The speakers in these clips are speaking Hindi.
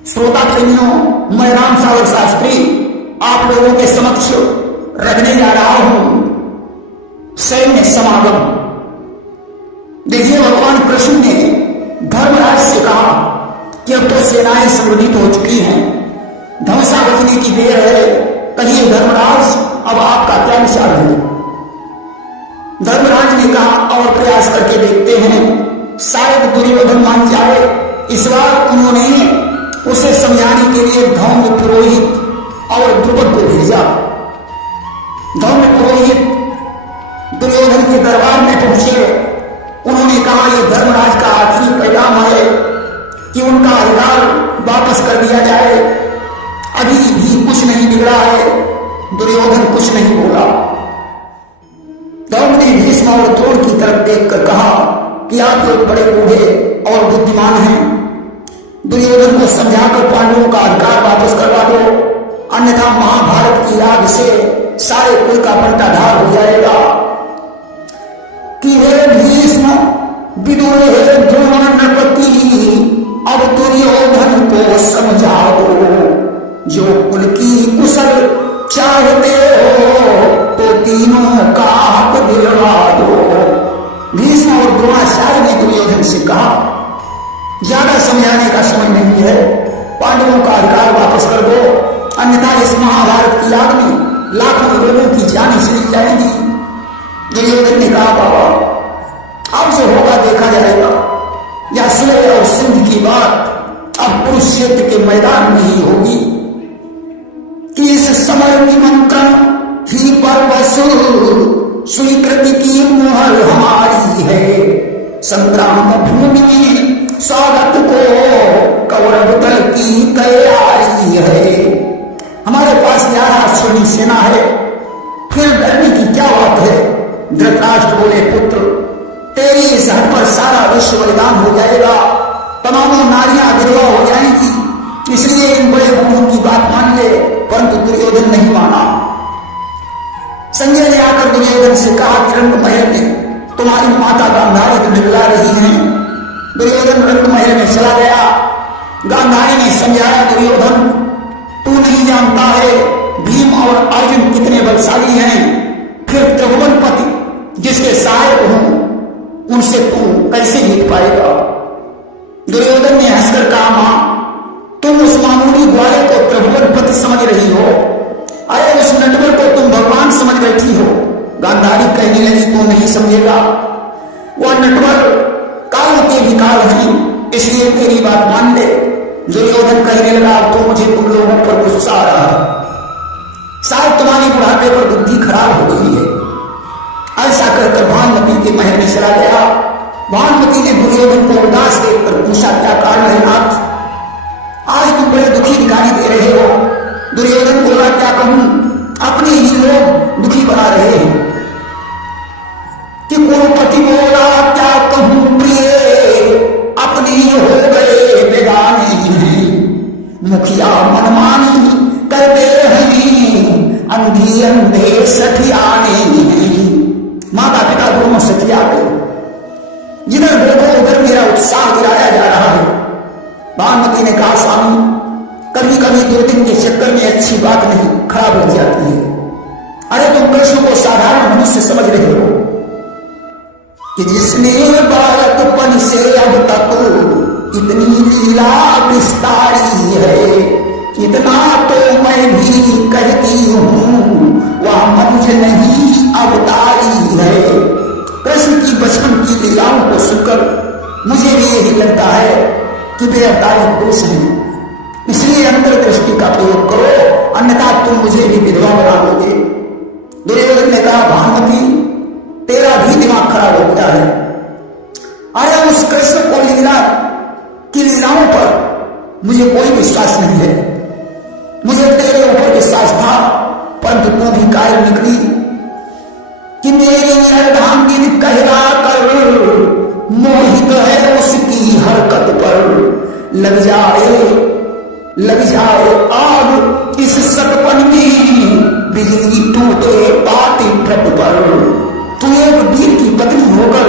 श्रोता प्रेमियों, मैं राम सागर शास्त्री आप लोगों के समक्ष रखने जा रहा हूं सैन्य समागम। देखिए, भगवान कृष्ण ने धर्मराज से कहा कि अब तो सेनाएं संगठित हो चुकी हैं, धमसा बजने की देर है, कहिए धर्मराज अब आपका क्या विचार है। धर्मराज ने कहा और प्रयास करके देखते हैं, शायद दुर्योधन मान जाए। इस बार उन्होंने उसे समझाने के लिए धौम्य पुरोहित और द्रुपद को भेजा। धौम्य पुरोहित दुर्योधन के दरबार में पहुंचे। उन्होंने कहा यह धर्मराज का आखिरी पैगाम है कि उनका अधिकार वापस कर दिया जाए। अभी भी कुछ नहीं बिगड़ा है। दुर्योधन कुछ नहीं बोला। धौम्य ने भीष्म और द्रोण की तरफ देखकर कहा कि आप लोग बड़े बूढ़े और बुद्धिमान हैं, दुर्योधन को समझाकर पांडवों का अधिकार वापस करवा दो, अन्यथा महाभारत की आग से सारे कुल का बंटाधार हो जाएगा। कि हे भीष्म विदुर हे द्रोण नृपति, अब दुर्योधन को समझाओ, जो कुल की कुशल चाहते हो तो तीनों का हक दिलवा दो। भीष्म और द्रोणाचार्य ने दुर्योधन से कहा ज्यादा समझाने का समय नहीं है, पांडवों का अधिकार वापस कर दो, अन्यथा इस महाभारत की आग में लाखों लोगों की जानें चली जाएंगी। दुर्योधन ने कहा बाबा अब जो होगा देखा जाएगा, या सुलह और सिंध की बात अब कुरुक्षेत्र के मैदान में ही होगी कि इस समर निमंत्रण ही पर वसु स्वीकृति की मुहर हमारी है। संग्राम भूमि में स्वागत को कौरव दल की तैयारी है। हमारे पास 11 अश्विनी सेना है, फिर डरने की क्या बात है। धृतराष्ट्र बोले पुत्र, तेरी इस हट पर सारा विश्व बलिदान हो जाएगा, तमामों नारियां विधवा हो जाएंगी, इसलिए इन बड़े बूढ़ों की बात मान ले। परंतु दुर्योधन नहीं माना। संजय ने आकर दुर्योधन से कहा कि रंग महल में तुम्हारी माता गांधारी मिला रही हैं। दुर्योधन रंग महल में चला गया। गांधारी ने समझाया दुर्योधन तू नहीं जानता है भीम और अर्जुन कितने बलशाली हैं, फिर त्रिभुवनपति जिसके सहायक हूं उनसे तू कैसे जीत पाएगा। दुर्योधन ने हंसकर कहा मां तुम उस मामूली ग्वाले को त्रिभुवनपति समझ रही हो, अरे उस नटवर को तुम भगवान समझ बैठी हो। गांधारी कहने लगी तू नहीं समझेगा, वह नटवर काल के भी काल है, इसलिए मेरी बात मान ले। दुर्योधन कहने लगा अब तो मुझे तुम लोगों पर गुस्सा आ रहा है, शायद तुम्हारी बुढ़ापे पर बुद्धि खराब हो गई है। ऐसा कहकर भानुमति के महल में चला गया। भानुमति ने दुर्योधन को उदास देखकर पूछा क्या कारण है नाथ, आज तुम बड़े दुखी दिखाई दे रहे हो। दुर्योधन बोला क्या कहूं, अपने ही लोग दुखी बना रहे हैं। कि कुरुपति बोला क्या कहूं प्रिय, अपने ही हो गए बेगाने हैं। मुखिया मनमानी करते हैं, अंधी अंधे सठियाने हैं। माता पिता दोनों सठिया गए। जिधर देखो उधर मेरा उत्साह गिराया जा रहा है। भानुमति ने कहा स्वामी कभी कभी दुर्दिन के चक्कर में अच्छी बात नहीं खराब हो जाती है। अरे तुम कृष्ण को साधारण मनुष्य समझ रहे हो कि जिसने बालकपन से अब तक इतनी लीला विस्तारी है, इतना तो मैं भी कहती हूं वह मनुष्य नहीं अवतारी है। कृष्ण की बचपन की लीलाओं को सुनकर मुझे भी यही लगता है कि वे अवतारी पुरुष हैं, इसलिए अंतर्दृष्टि का प्रयोग करो, अन्यथा तुम मुझे भी विधवा बना दोगे। दुर्योधन ने कहा भानुमति तेरा भी दिमाग खराब हो गया है। अरे उस कृष्ण को लीला की लीलाओं पर मुझे कोई विश्वास नहीं है। मुझे तेरे ऊपर विश्वास था, परंतु तू भी कायर निकली कि मेरी अर्धांगिनी कहला कर मोहित है उसकी हरकत पर। लग जाए आग इस सतपन में, बिजली टूटे पाती ट्रक पर। तू एक वीर की पत्नी होकर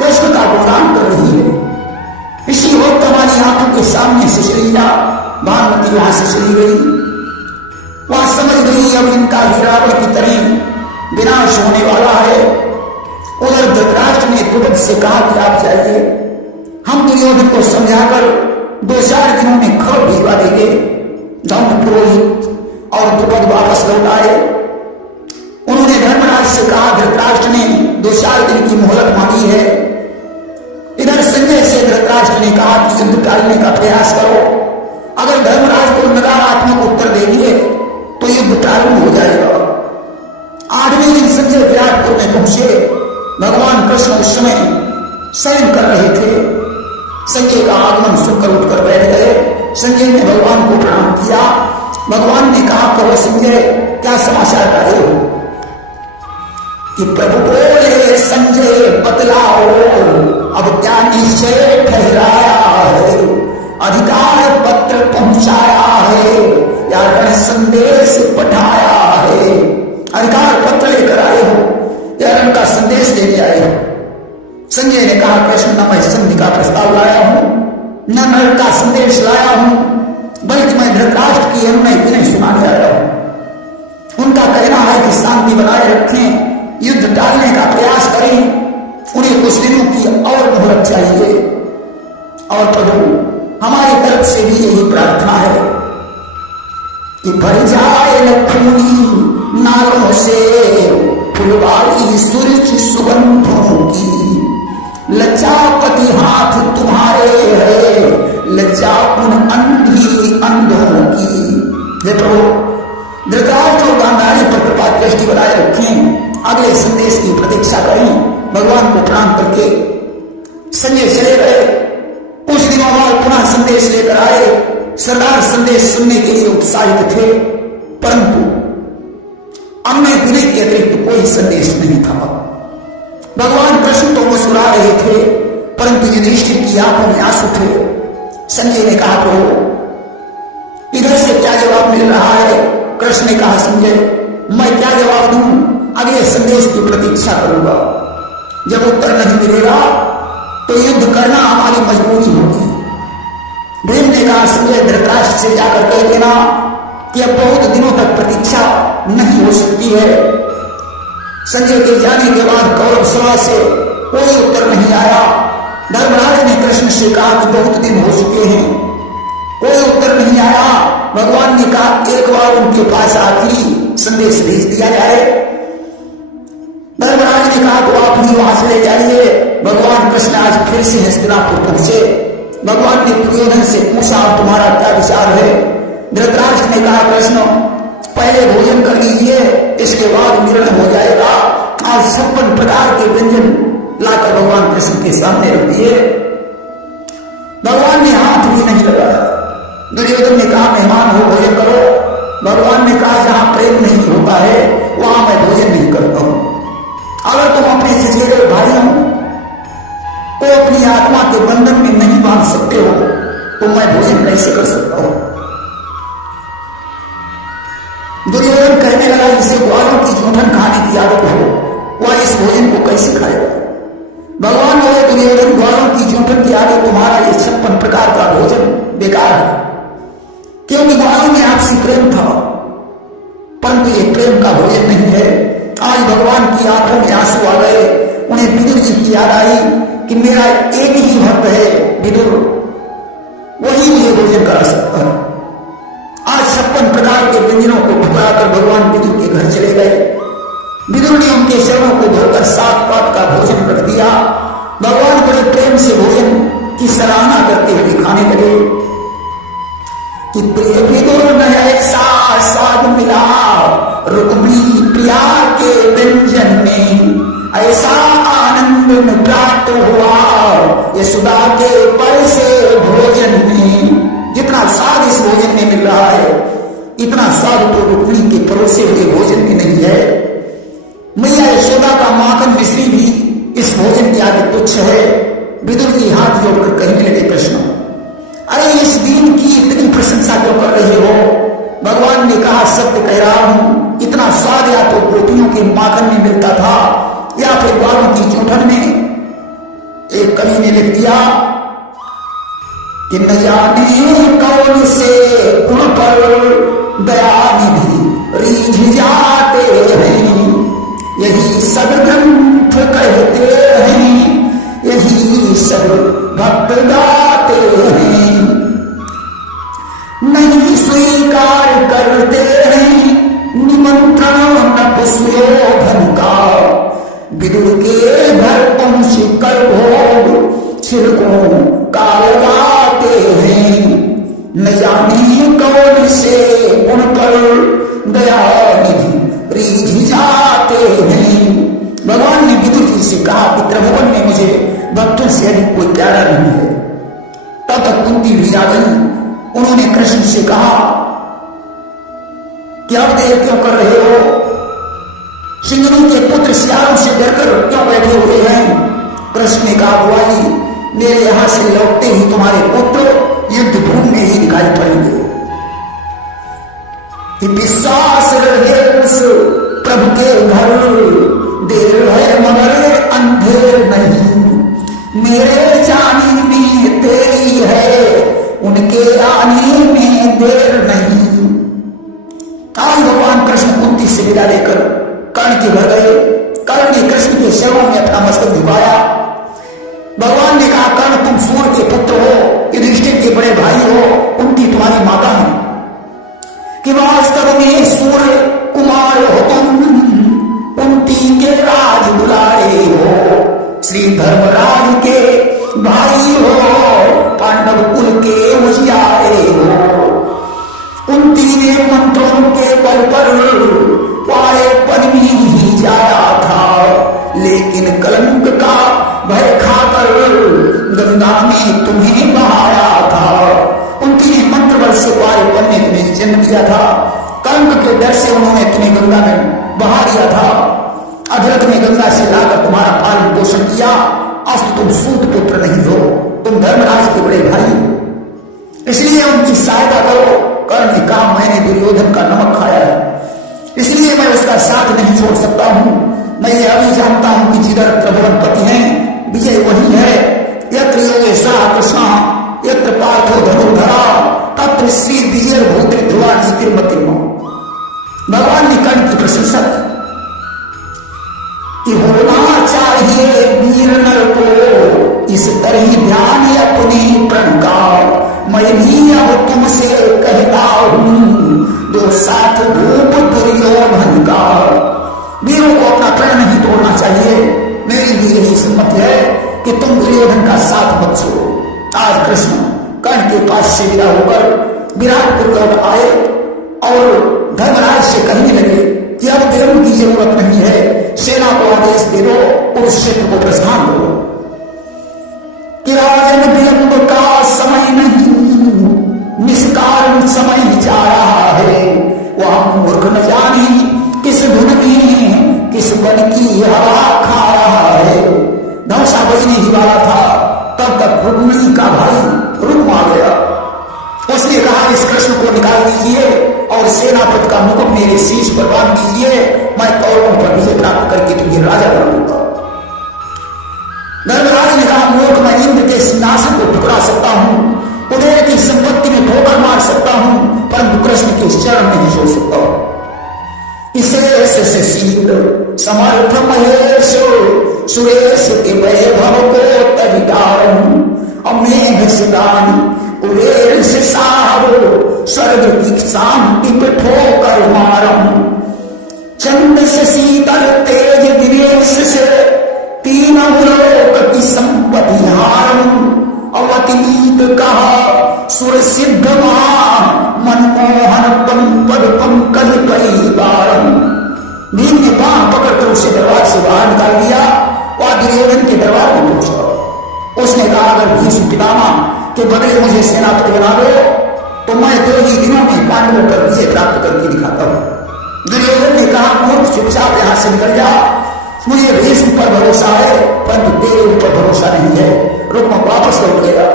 कृष्ण का गुणगान कर रही है, इसी वक्त हमारी आंखों के सामने से चली जा भानुमति वहां से चली गई। वहां समझ गई अब इनका रावण की तरह विनाश होने वाला है। उधर धृतराष्ट्र ने द्रुपद से कहा कि आप जाइए, हम दुर्योधन को समझाकर 2-4 दिनों में खबर भिजवा देंगे। धर्म पुरोहित और द्रुपद वापस लौट आए। उन्होंने धर्मराज से कहा, धृतराष्ट्र ने 2-4 दिन की मोहलत मांगी है। इधर संजय से धृतराष्ट्र ने कहा कि युद्ध टालने का प्रयास करो, अगर धर्मराज को नकारात्मक उत्तर देंगे तो युद्ध प्रारंभ हो जाएगा। 8वें दिन संजय विराटपुर में पहुंचे। भगवान कृष्ण उस समय शयन कर रहे थे। संजय का आगमन सुनकर उठकर बैठ गए। संजय ने भगवान को प्रणाम किया। भगवान ने कहा, कहो संजय, क्या समाचार लाए हो? कि प्रभु बोले, संजय बतलाओ, अब क्या निश्चय ठहराया है? अधिकार पत्र पहुंचाया है या रण संदेश पठाया है? अधिकार पत्र लेकर आए हो या रण का संदेश लेके आए हो? संजय ने कहा, कृष्ण, न मैं संधि का प्रस्ताव लाया हूं, न रण का संदेश लाया हूं, बल्कि मैं धृतराष्ट्र की अनुनय विनय सुनाने आया हूं। उनका कहना है कि शांति बनाए रखें, युद्ध टालने का प्रयास करें, उन्हें कुछ दिनों की और मोहलत चाहिए। और प्रभु, हमारी तरफ से भी यही प्रार्थना है कि भर जाए लखनी नालों से फुलवारी सूरज सुगंधों की, लज्जापति हाथ तुम्हारे है, लज्जा उन अंधी अंधों की। हे प्रभु, धृतराष्ट्र और गांधारी पर कृपा दृष्टि बनाए रखें, अगले संदेश की प्रतीक्षा करें। भगवान को प्रणाम करके संजय चले गए। कुछ दिनों बाद पुनः संदेश लेकर आए। सरदार संदेश सुनने के लिए उत्साहित थे, परंतु अन्य विनय के अतिरिक्त कोई संदेश नहीं था। भगवान कृष्ण तो मुस्कुरा रहे थे, परंतु युधिष्ठिर की आंखों में आंसू थे। संजय ने कहा, प्रभु, इधर से क्या जवाब मिल रहा है? कृष्ण ने कहा, संजय, मैं क्या जवाब दूं? अगले संदेश की प्रतीक्षा करूंगा। जब उत्तर नहीं मिलेगा तो युद्ध करना हमारी मजबूरी होगी। भीम ने कहा, संजय, धृतराष्ट्र से जाकर कह देना कि अब बहुत दिनों तक प्रतीक्षा नहीं हो सकती है। संजय के जाने के बाद कौरव सभा से कोई उत्तर नहीं आया। धर्मराज ने कृष्ण से कहा कि बहुत दिन हो चुके हैं, कोई उत्तर नहीं आया। भगवान ने कहा, एक बार उनके पास आखिरी संदेश भेज दिया जाए। धर्मराज ने कहा, तो आप ही वहां से ले जाइए। भगवान कृष्ण आज फिर से हस्तिनापुर पहुंचे। भगवान ने दुर्योधन से पूछा, तुम्हारा क्या विचार है? धृतराष्ट्र ने कहा, कृष्ण, पहले भोजन कर लीजिए, इसके बाद निर्णय हो जाएगा। आज 56 प्रकार के व्यंजन लाकर भगवान कृष्ण के सामने रख दिए। भगवान ने हाथ भी नहीं लगाया। दुर्योधन ने कहा, मेहमान हो, भोजन करो। भगवान ने कहा, जहां प्रेम नहीं होता है वहां मैं भोजन नहीं करता हूं। अगर तुम अपने चचेरे भाइयों को अपनी आत्मा के बंधन में नहीं बांध सकते हो तो मैं भोजन कैसे कर सकता हूं? दुर्योधन कहने लगा, इसे ग्वालों की जूठन खाने की आदत हो, वह इस भोजन को कैसे खाएगा? भगवान बोले, दुर्योधन, ग्वालों की जूठन की आदत तुम्हारा ये 56 प्रकार का भोजन बेकार है, क्योंकि ग्वालों में आपसी प्रेम था, परंतु ये प्रेम का भोजन नहीं है। आज भगवान की आंखों में आंसू आ गए। उन्हें विदुर जी की याद आई कि मेरा एक ही भक्त है विदुर, वही मुझे भोजन करा सकता है। आज 56 प्रकार के व्यंजनों को ठुकराकर भगवान विदुर के घर चले गए। विदुर ने उनके चरणों को धोकर 7 पात का भोजन रख दिया। भगवान बड़े प्रेम से भोजन की सराहना करते हुए खाने लगे कि प्रिय विदुर न ऐसा स्वाद मिला रुक्मिणी प्रिया के व्यंजन में, ऐसा आनंद न प्राप्त हुआ यशोदा के परसे भोजन में। जितना स्वाद इस भोजन में मिल रहा है, इतना स्वाद तो रुक्मिणी के परोसे हुए भोजन में नहीं है। मैया यशोदा का माखन मिश्री भी इस भोजन के आगे तुच्छ है। विदुर जी हाथ जोड़कर कहने लगे, कृष्ण, अरे इस दीन की इतनी प्रशंसा क्यों कर रहे हो? भगवान ने कहा, सत्य कह रहा हूं, इतना स्वाद या तो गोपियों के माखन में मिलता था या फिर ग्वालों की जूठन में। एक कवि ने लिख दिया कि न जाने कौन से गुण पर दयानिधि रीझ जाते हैं, यही सब ग्रंथ कहते हैं, यही सब भक्त गाते हैं। नहीं स्वीकार करते हैं निमंत्रण नभ सुयोधन का, विदुर के घर पहुंच कर भोग छिड़कों का लगाते हैं। न जाने कौन से गुण पर दयानिधि रीझ जाते हैं। भगवान ने विदुर जी से कहा कि त्रिभुवन में मुझे भक्तों से अधिक कोई प्यारा नहीं है। तब तक कुंती भी आ गई। उन्होंने कृष्ण से कहा कि अब देर क्यों कर रहे हो, सिंहनी के पुत्र सियारों से डरकर क्यों बैठे हुए हैं। कृष्ण ने कहा बुआई, मेरे यहां से लौटते ही तुम्हारे पुत्र युद्ध भूमि में ही दिखाई पड़ेंगे। कि विश्वास रहे उस प्रभु के घर, देर है मगर अंधेर नहीं, मेरे जाने में तेरी है, उनके आने में देर नहीं। आज भगवान कृष्ण कुंती से विदा लेकर कर्ण के घर गए। कर्ण ने कृष्ण के शरणों में अपना मस्तक झुकाया। भगवान ने कहा कर्ण तुम सूर्य के पुत्र हो, युधिष्ठिर के बड़े भाई हो, कुंती तुम्हारी माता है। कि वास्तव में सूर्य कुमार हो तुम, कुंती के राज दुलारे हो, श्री धर्मराज के भाई हो, पांडव कुल के उजियारे हो। कुंती ने मंत्रों के बल पर पाए पद में ही जाया था, लेकिन कलंक का भय खाकर गंगा में तुम्हें बहाया था। कुंती ने मंत्र बल से पाए पद में तुम्हें जन्म दिया था। कलंक के डर से उन्होंने तुम्हें गंगा में बहा दिया था। अधरत में गंगा से लाकर तुम्हारा पालन पोषण किया। अब तुम सूत पुत्र नहीं हो, तुम धर्मराज के बड़े भाई हो, इसलिए उनकी सहायता करो। कर्ण ने कहा मैंने दुर्योधन का नमक खाया है, इसलिए मैं उसका साथ नहीं छोड़ सकता हूं। मैं ये अभी जानता हूं कि जिधर त्रिभुवन पति है विजय वही है। यत्र योगेशः कृष्ण यत्र पार्थो धनुर्धरा तत्र श्री विजय भूति ध्रुवा नीतिर्मति। भगवान ने कर्ण की प्रशंसा कि होना चाहिए वीर नर को इस तरह ध्यान अपने प्रण का। मैं भी अब तुमसे कहता हूं दो साथ रूप दुर्योधन का। वीरों को अपना प्रण नहीं तोड़ना चाहिए। मेरी भी यही सम्मति है कि तुम दुर्योधन का साथ मत छोड़ो। आज कृष्ण कर्ण के पास से विदा होकर विराटपुर लौट आए और धर्मराज से कहने लगे कि अब विलंब की जरूरत नहीं है, सेना को आदेश दे दो और उस क्षेत्र को प्रस्थान करो। कि राजन विलंब का समय नहीं, निष्कारण समय जा रहा है। वह मूर्ख न जाने किस धुन में किस बन की हवा खा रहा है। धौसा बजने ही वाला था, तब तक रुक्मिणी का भाई रुक्म आ गया। उसने कहा इस कृष्ण को निकाल दीजिए और सेनापति का मुकुट मेरे शीश पर बांध दीजिए, मैं कौरवों पर विजय प्राप्त करके तुम्हें राजा बना दूंगा। धर्मराज ने कहा मूर्ख, मैं इंद्र के सिंहासन को टुकरा सकता हूं, कुबेर की संपत्ति में ठोकर मार सकता हूं, परंतु कृष्ण के चरण में नहीं छोड़ सकता। इसे शील समर्थ महेश सुरेश के वैभव को तजिदारम अमेघ सिदान कुबेर से साहब स्वर्ग की शांति पे ठोकर मारम। चंद से शीतल तेज दिनेश से तीन लोक की संपत्ति हारम। अवतीत कहा सुर सिद्ध मनमोहन पद पंकज परिवारम। भीम ने बांह पकड़कर उसे दरबार से बाहर निकाल दिया और दुर्योधन के दरबार में पहुंचा। उसने कहा अगर भीष्म पितामह के बदले मुझे सेनापति बना दो तो मैं 2 ही दिनों में पांडवों पर विजय प्राप्त करके दिखाता हूं। दुर्योधन ने कहा मूर्ख, चुपचाप यहां से निकल जा, मुझे भीष्म पर भरोसा है परंतु तेरे ऊपर भरोसा नहीं है। रुक्म वापस लौट गया।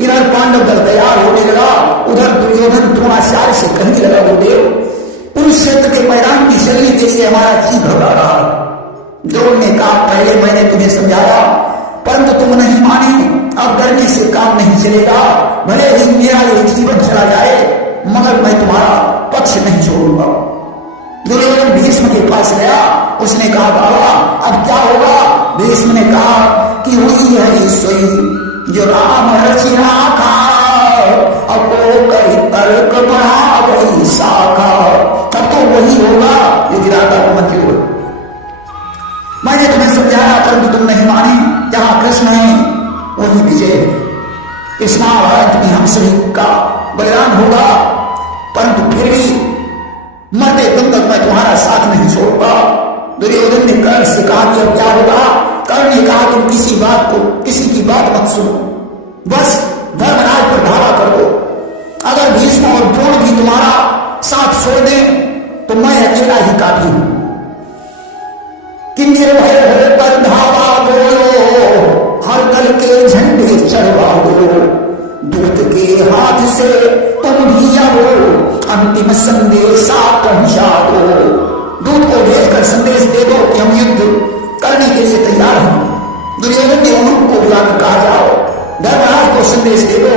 इधर पांडव दल तैयार होने लगा, उधर दुर्योधन द्रोणाचार्य से कहने लगा गुरुदेव कुरुक्षेत्र के मैदान की शैली के लिए हमारा जी घबरा रहा। द्रोण ने कहा पहले मैंने तुम्हें समझाया परंतु तुम नहीं माने, अब डरने से काम नहीं चलेगा। भले ही मेरा ये जीवन चला जाए मगर मैं तुम्हारा पक्ष नहीं छोड़ूंगा। दुर्योधन भीष्म के पास गया, उसने कहा बाबा अब क्या होगा? भीष्म ने कहा कि हुई है सोई जो राम रचना का, अब कई तर्क बढ़ा गई शाखा। तब तो वही होगा जो विधाता को मंजूर। मैंने तुम्हें समझाया परंतु तुम नहीं माने। जहां कृष्ण है वही विजय है। इस महाभारत में हम सभी का बलिदान होगा, परंतु फिर भी मरते दम तक मैं तुम्हारा साथ नहीं छोड़ूंगा। दुर्योधन ने कर्ण से कहा कि अब क्या होगा? कर्ण ने कहा तुम किसी की बात मत सुनो, बस धर्मराज पर धावा कर दो। अगर भीष्म और द्रोण भी तुम्हारा साथ छोड़ दें तो मैं अकेला ही काफी हूं। कि निर्भय होकर धावा बोलो, हर दल के झंडे चढ़वा दो, दूत के हाथ से तुम भी अब अंतिम संदेशा पहुंचा दो। दूत को भेजकर संदेश दे दो कि हम युद्ध करने के लिए तैयार हैं। दुर्योधन ने उनको बुलाकर कहा जाओ, धर्मराज को संदेश दे दो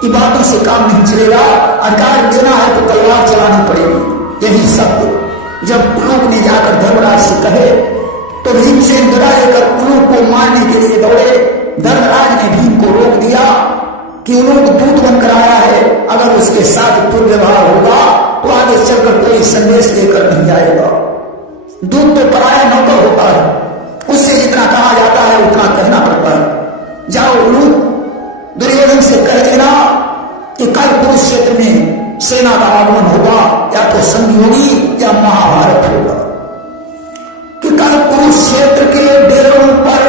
कि बातों से काम नहीं चलेगा, अधिकार देना है तो तलवार चलानी पड़ेगी। यही सत्य जब उलूक ने जाकर धर्मराज से कहे तो भीमसेन गदा लेकर उलूक को मारने के लिए दौड़े। धर्मराज ने भीम को रोक दिया कि उलूक दूत बनकर आया है, अगर उसके साथ दुर्व्यवहार होगा तो आगे चलकर कोई संदेश लेकर नहीं आएगा। दूत तो पराया नौकर होता है, उससे जितना कहा जाता है उतना कहना पड़ता है। जाओ उलूक, दुर्योधन से कह देना कि कल कुरुक्षेत्र में सेना का आगमन होगा, या तो संधि होगी या महाभारत होगा। कि कल कुरुक्षेत्र के डेरों पर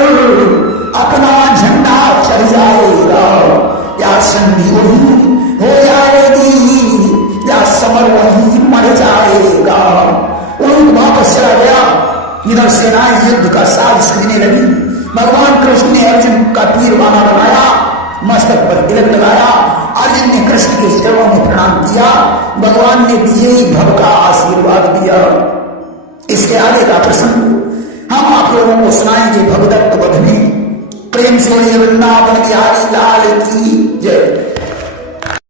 अपना झंडा चढ़ जाएगा, या संधि वही हो जाएगी या समर वही मर जाएगा। उलूक वापस चला गया। इधर सेनाएं युद्ध का साज सजने लगी। भगवान कृष्ण ने अर्जुन का तीरबाना बनाया, मस्तक पर तिलक लगाया। अर्जुन ने कृष्ण के चरणों में प्रणाम किया। भगवान ने विजयी भव का आशीर्वाद दिया। इसके आगे का प्रसंग हम आप लोगों को सुनाएंगे भगदत्त वध में। प्रेम से वृंदावन बिहारी लाल की जय।